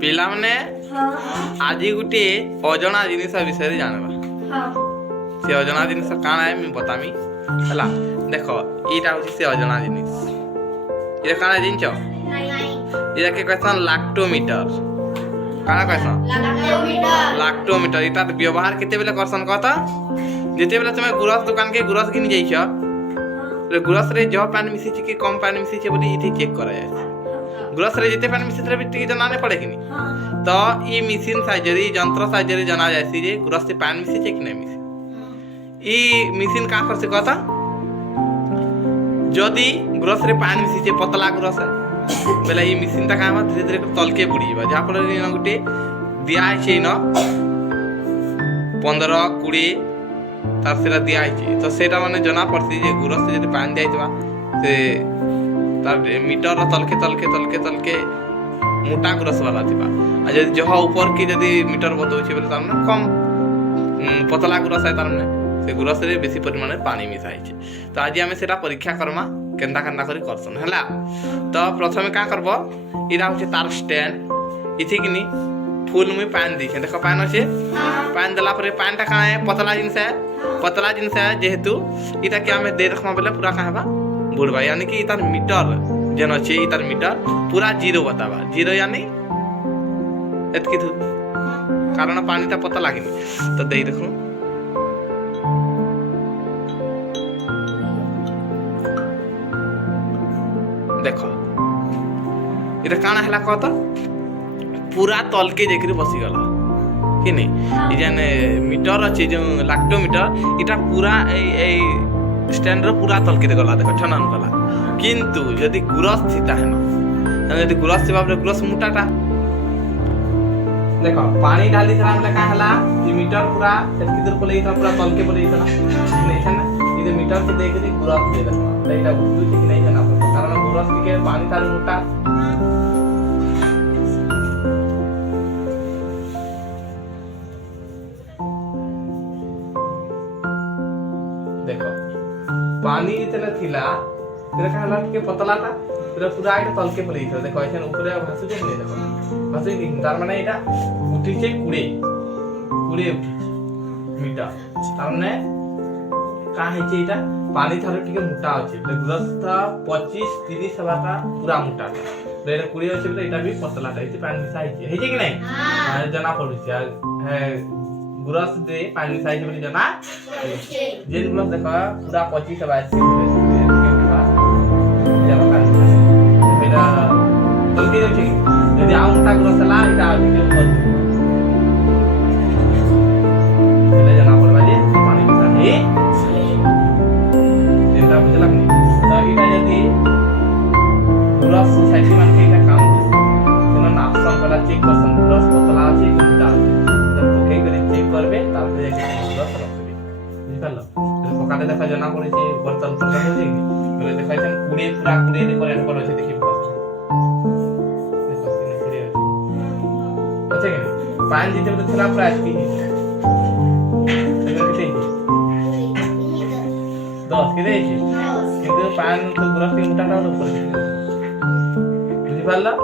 पिला माने आज गोटे अजना जिनिस विषय जानवा से अजना जिनिस काना है मैं बतामी हला देखो एटा होची से अजना जिनिस इरा काना जिनछ इरा के कहसन लैक्टोमीटर काना कहसन लैक्टोमीटर इटा व्यवहार केते बेले करसन कहता जेते बेले तुमे गुरस दुकान के गुरस किन जाइछ रे गुरस रे जो पानी मिसी छी कि कम पानी मिसी छी बोली इठी चेक करा जाय गुरस रे जेते पानी मिसी रे बिटी जनाने पड़े कि तो ये मशीन साइजरी यंत्र साइजरी जना जायसी जे गुरस से पानी मिसी छी कि नहीं मिसी ई मशीन का कर से कहता जदी गुरस रे पानी मिसी छी पतला गुरस है बेला ई मशीन ता काम धीरे धीरे तलके बुड़ी बा जा फल रे गुटे दिया छै न 15 20 तार सेरा दिया छै तो सेटा माने जना पड़सी जे गुरस से जदी पानी दियाइतबा से तार मीटर तलके तलके तलके तलके मोटा गुरस वाला थिबा आ जदी जहा ऊपर के जदी मीटर बतौ छै बेले तार कम पतला गुरस है तार से गुरस रे बेसी परिमाण में पानी मिसाई छै तो आज हमें सेटा परीक्षा करमा केंदा केंदा करी करसन हला तो प्रथमे का करबो इरा होचे तार स्टैंड इथि किनी फूल में पानी दी देखो पानी अच्छे पानी दिला पर पानी का है पतला जिनस है जेहेतु इटा के हमें दे रखमा बेले पूरा कहाबा बुड़बा यानी कि इतार मीटर जन अच्छे इतार मीटर पूरा जीरो बताबा जीरो यानी एतकी थु कारण पानी ता पता लागिनी तो दे देखो देखो इटा काना हला कहता पूरा तल के जेकरी बसी गला कि नहीं ई जने मीटर अछि जो लैक्टोमीटर इटा पूरा ए स्टैंड रो पूरा तल के गला देखो ठनन गला किंतु यदि गुरस थिता है न यदि गुरस से बाबरे गुरस मोटाटा देखो पानी डाली थरा हमला का हला ई मीटर पूरा एतकी दूर पले इता पूरा तल के पले इता नहीं था ना इदे मीटर के देख के गुरस दे देखो एटा बुझु कि नहीं जाना कारण गुरस के पानी तार मोटा देखो पानी जितना थिला तेरा का हला के पतला था तेरा पूरा आइटा तल के पले था देखो ऐसे ऊपर भासु जे नहीं देखो भासु तार माने एटा उठी छे कुड़े उठी मीटर तार माने का है छे एटा पानी थारो टिके मोटा अछि गुरस था 25 30 हवाटा पूरा मोटा था तेरा कुड़े अछि बोले एटा भी पतला था इति पानी मिसाई छे हे जे कि नहीं हां जना पड़ु छै है गुरस दे पानी साइज बोली जना जेन गुरस देखा पूरा 25 से 22 जब पानी मेरा जल्दी रे ठीक यदि आ मोटा गुरस ला इटा आदि ऊपर ले जना पड़बा जे पानी मिसा हे जेटा बुझला नहीं तो इटा यदि गुरस साइज मान के इटा काम देना नापसन वाला चेक करसन गुरस पतला अछि मोटा चेक करबे तारपरे गुरस रखबे बुझिपालो पकाटे देखा जना पड़े छै बर्तन पर हो जे बोले देखै छै कुड़े पूरा कुड़े रे करे पर छै देखि देखो किने कुड़े अच्छा के पानी जीते तो थला पूरा आती देखो किते 10 के देछि किंतु पानी तो गुरस के मोटा टा ऊपर बुझिपालो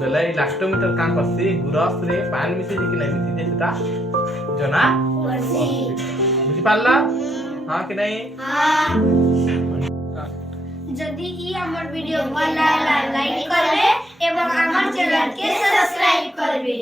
बेला लैक्टोमीटर का करसी गुरस रे पानी मिसी कि नहीं मिसी सेटा जना बुझि पाला हां कि नहीं हां जदी ई हमर वीडियो भल लाइक करबे एवं हमर चैनल के सब्सक्राइब करबे।